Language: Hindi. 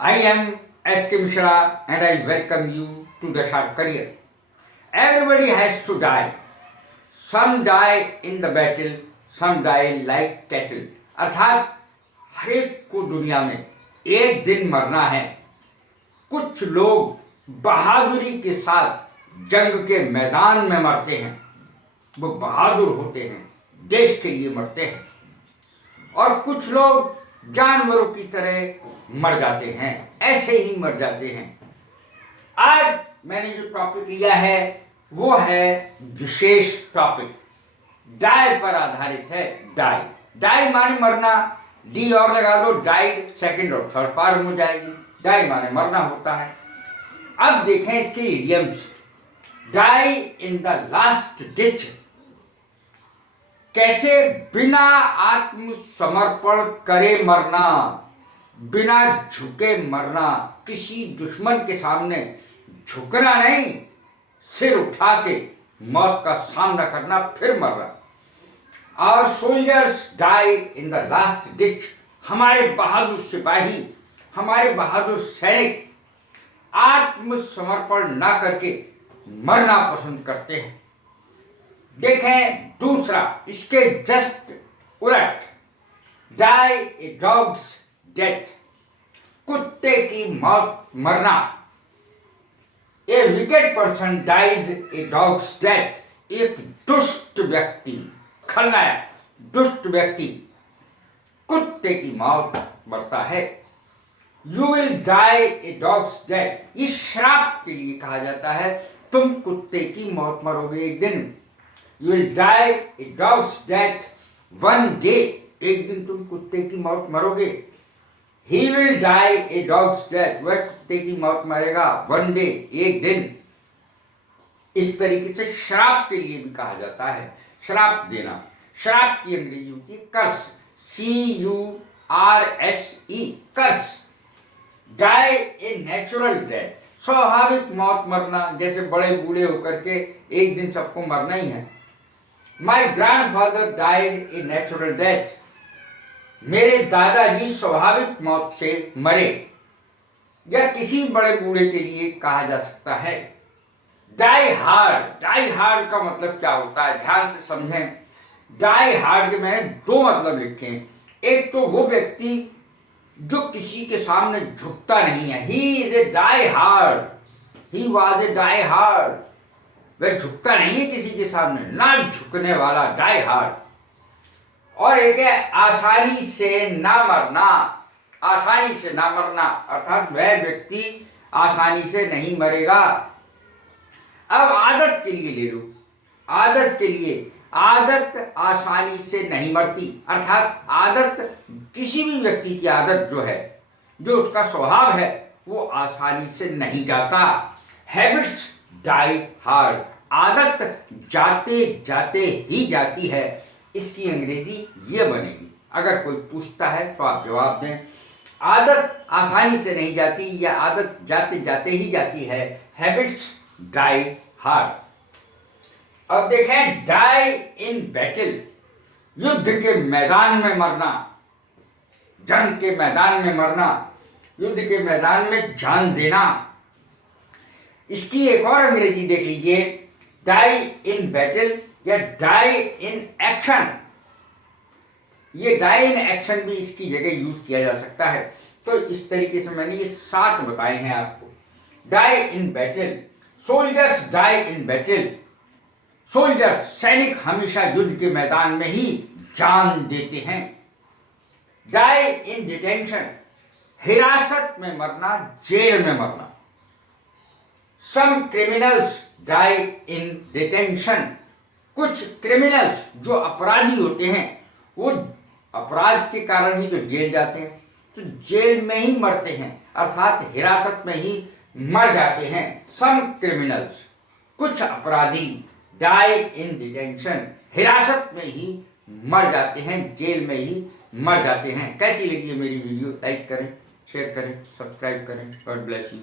I am S.K. Mishra and I welcome you to the Sharp Career. Everybody has to die. Some die in the battle, some die like cattle. अर्थात हर एक को दुनिया में एक दिन मरना है. कुछ लोग बहादुरी के साथ जंग के मैदान में मरते हैं. वो बहादुर होते हैं, देश के लिए मरते हैं. और कुछ लोग जानवरों की तरह मर जाते हैं, ऐसे ही मर जाते हैं. आज मैंने जो टॉपिक लिया है वो है विशेष टॉपिक, डाई पर आधारित है. डाई डाई माने मरना, डी और लगा दो, डाइड सेकंड और थर्ड फॉर्म हो जाएगी. डाई माने मरना होता है. अब देखें इसके idioms. Die in the last ditch, कैसे बिना आत्मसमर्पण करे मरना, बिना झुके मरना, किसी दुश्मन के सामने झुकना नहीं, सिर उठा के मौत का सामना करना, फिर मरना. और soldiers die in the last ditch, हमारे बहादुर सिपाही, हमारे बहादुर सैनिक आत्मसमर्पण ना करके मरना पसंद करते हैं. देखें दूसरा, इसके जस्ट उलट, डाई ए डॉग्स डेथ, कुत्ते की मौत मरना. ए विकेट पर्सन डाइज ए डॉग्स डेथ, एक दुष्ट व्यक्ति, खलनायक, दुष्ट व्यक्ति कुत्ते की मौत मरता है. You will die a dog's death, ये श्राप के लिए कहा जाता है. तुम कुत्ते की मौत मरोगे एक दिन. You will die a dog's death one day, एक दिन तुम कुत्ते की मौत मरोगे. He will die a dog's death, वह कुत्ते की मौत मरेगा one day, एक दिन. इस तरीके से श्राप के लिए भी कहा जाता है. श्राप देना, श्राप की अंग्रेजी होती है कर्स, CURSE, curse. Die a natural death, स्वाभाविक मौत मरना, जैसे बड़े बूढ़े होकर के एक दिन सबको मरना ही है. My grandfather died a natural death, मेरे दादाजी स्वाभाविक मौत से मरे. या किसी बड़े बूढ़े के लिए कहा जा सकता है. डाई हार्ड, डाई हार्ड का मतलब क्या होता है, ध्यान से समझें. डाई हार्ड के मैंने दो मतलब लिखे हैं. एक तो वो व्यक्ति जो किसी के सामने झुकता नहीं है, he is a die hard, he was a die hard, वह झुकता नहीं है किसी के सामने, ना झुकने वाला, डाई हार्ड. और एक है आसानी से ना मरना, आसानी से ना मरना, अर्थात वह व्यक्ति आसानी से नहीं मरेगा. अब आदत के लिए ले लो, आदत के लिए, आदत आसानी से नहीं मरती. अर्थात आदत, किसी भी व्यक्ति की आदत जो है, जो उसका स्वभाव है, वो आसानी से नहीं जाता. हैबिट्स डाई हार्ड, आदत जाते जाते ही जाती है. इसकी अंग्रेजी ये बनेगी. अगर कोई पूछता है तो आप जवाब दें. आदत आसानी से नहीं जाती, या आदत जाते जाते ही जाती है. Habits die hard. अब देखें डाई इन बैटल, युद्ध के मैदान में मरना, जंग के मैदान में मरना, युद्ध के मैदान में जान देना. इसकी एक और अंग्रेजी देख लीजिए, डाई इन बैटल या डाई इन एक्शन. ये डाई इन एक्शन भी इसकी जगह यूज किया जा सकता है. तो इस तरीके से मैंने ये 7 बताए हैं आपको. Die in battle, soldiers die in battle, soldier, सैनिक हमेशा युद्ध के मैदान में ही जान देते हैं. डाई इन डिटेंशन, हिरासत में मरना, जेल में मरना. सम क्रिमिनल्स डाई इन डिटेंशन, कुछ क्रिमिनल्स जो अपराधी होते हैं, वो अपराध के कारण ही तो जेल जाते हैं, तो जेल में ही मरते हैं, अर्थात हिरासत में ही मर जाते हैं. सम क्रिमिनल्स, कुछ अपराधी, डाई इन डिटेंशन, हिरासत में ही मर जाते हैं, जेल में ही मर जाते हैं. कैसी लगी है मेरी वीडियो? लाइक करें, शेयर करें, सब्सक्राइब करें. God bless you.